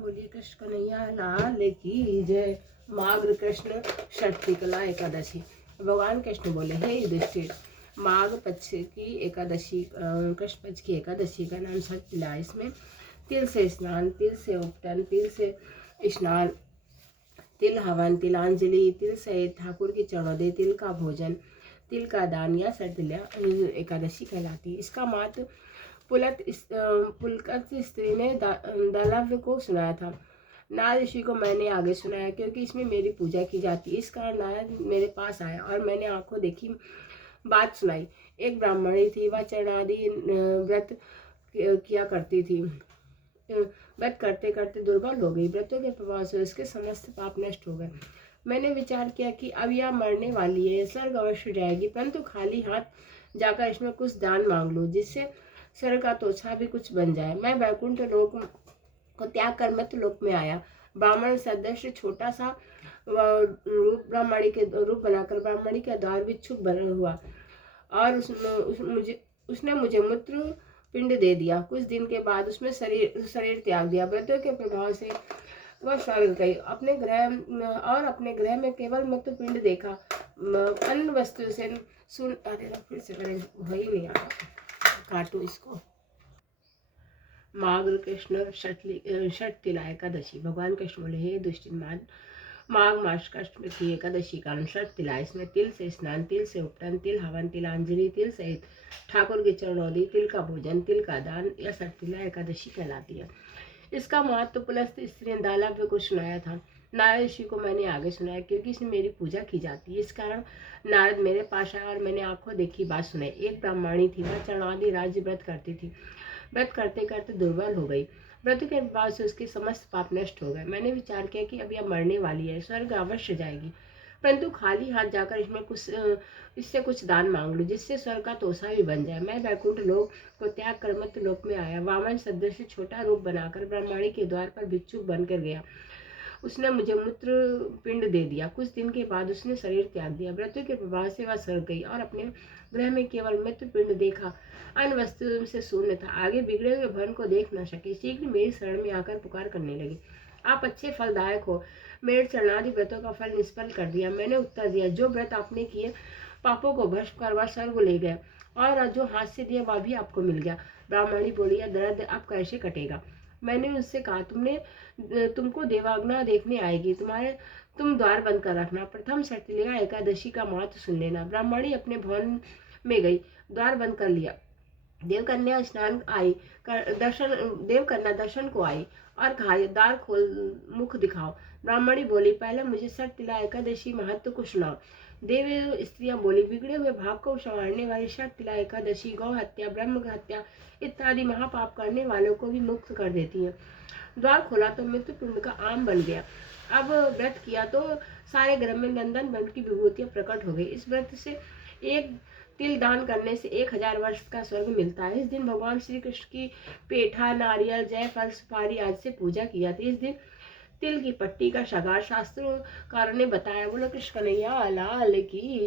बोलिए कृष्ण कन्हैया लाल की जय। माघ कृष्ण षष्ठीकला एकादशी। भगवान कृष्ण बोले, हे युधिष्ठिर, माघ पक्ष की एकादशी कृष्ण पक्ष की एकादशी का नाम षष्ठीला। इसमें तिल से स्नान, तिल से उपटन, तिल से स्नान, तिल हवन, तिलांजलि, तिल सहित ठाकुर की चढ़ौदे, तिल का भोजन, तिल का दान या षष्ठीला एकादशी कहलाती है। इसका महत्व पुलकत स्त्री ने दलव्य को सुनाया था। नारद ऋषि को मैंने आगे सुनाया, क्योंकि इसमें मेरी पूजा की जाती है। इस कारण नारद मेरे पास आया और मैंने आंखों देखी बात सुनाई। एक ब्राह्मणी थी, वह चरणादि व्रत किया करती थी। व्रत करते करते दुर्बल हो गई। व्रतों के प्रभाव से उसके समस्त पाप नष्ट हो गए। मैंने विचार किया कि अब यह मरने वाली है, स्वर्ग अवश्य जाएगी, परंतु खाली हाथ जाकर इसमें कुछ दान मांग लूं, जिससे स्वर्ग का तोछा भी कुछ बन जाए। मैं वैकुंठ लोक को त्याग कर मृत्यु लोक में आया। ब्राह्मण सदस्य छोटा सा रूप बनाकर ब्राह्मणी का द्वार भिक्षुक बना हुआ और उसने मुझे मूत्र पिंड दे दिया। कुछ दिन के बाद उसमें शरीर त्याग दिया। व्रतों के प्रभाव से वह स्वर्ग गई। अपने ग्रह में केवल मूत्र पिंड देखा। अन्य वस्तु से सुन अरे फिर से वही नहीं आ रहा, काटो इसको। माघ कृष्ण षष्ठीला एकादशी। भगवान कृष्ण बोले, हे दुष्टिमान, माघ मास कृष्ण की एकादशी का षष्ठीला। इसमें तिल से स्नान, तिल से उपटन, तिल हवन, तिलांजलि, तिल सहित ठाकुर की चरणौदी, तिल का भोजन, तिल का दान या षष्ठीला एकादशी कहलाती है। इसका महत्व पुलस्त स्त्री ने दालव्य को सुनाया था। नारद ऋषि को मैंने आगे सुनाया, क्योंकि इसमें मेरी पूजा की जाती है। इस कारण नारद मेरे पास आया और मैंने आंखों देखी बात सुनाई। एक ब्राह्मणी थी, वह चरणादि राज्य व्रत करती थी। व्रत करते करते दुर्बल हो गई। व्रत के बाद से उसके समस्त पाप नष्ट हो गए। मैंने विचार किया कि अब यह मरने वाली है, स्वर्ग अवश्य जाएगी, परंतु खाली हाथ जाकर इससे कुछ दान मांग लूं, जिससे स्वर्ग का तोषा भी बन जाए। मैं वैकुंठ लोक को त्याग कर मृत्यु लोक में आया। वामन सदृश छोटा रूप बनाकर ब्राह्मणी के द्वार पर भिक्षुक बनकर गया। उसने मुझे मूत्र पिंड दे दिया। कुछ दिन के बाद उसने शरीर त्याग दिया। व्रतों के प्रभाव से वह स्वर्ग गई और अपने ग्रह में केवल मृत्यु पिंड देखा। अन्य वस्तुओं से शून्य था। आगे बिगड़े हुए भवन को देख न सके। शीघ्र मेरी शरण में आकर पुकार करने लगी, आप अच्छे फलदायक हो। मेरे चरणादि व्रतों का फल निष्फल कर दिया। मैंने उत्तर दिया, जो व्रत आपने किए पापों को भस्म करवा स्वर्ग ले गए, और जो हाथ से दिया वह भी आपको मिल गया। ब्राह्मणी बोली, यह दर्द अब कैसे कटेगा? मैंने उससे कहा, तुमको देवाग्ना देखने आएगी, तुम द्वार बंद कर रखना। प्रथम षष्ठीला एकादशी का महत्व सुन लेना। ब्राह्मणी अपने भवन में गई, द्वार बंद कर लिया। देवकन्या स्नान आई, देवकन्या दर्शन को आई और कहा, द्वार खोल, मुख दिखाओ। ब्राह्मणी बोली, पहले मुझे षष्ठीला एकादशी महत्व को सुनाओ। देव स्त्रियां बोली, बिगड़े हुए भाग को संवारने वाली षष्ठीला एकादशी गौ हत्या, ब्रह्म हत्या इत्यादि महापाप करने वालों को भी मुक्त कर देती है। द्वार खोला तो मृत्यु पिंड का आम बन गया। अब व्रत किया तो सारे ग्रह में नंदन वन की विभूतियां प्रकट हो गई। इस व्रत से एक तिल दान करने से 1000 वर्ष का स्वर्ग मिलता है। इस दिन भगवान श्री कृष्ण की पेठा, नारियल, जय फल, सुपारी आदि से पूजा की जाती है। इस दिन तिल की पट्टी का शगार शास्त्रों कारण ने बताया। बोलो कृष्ण कन्हैया लाल की।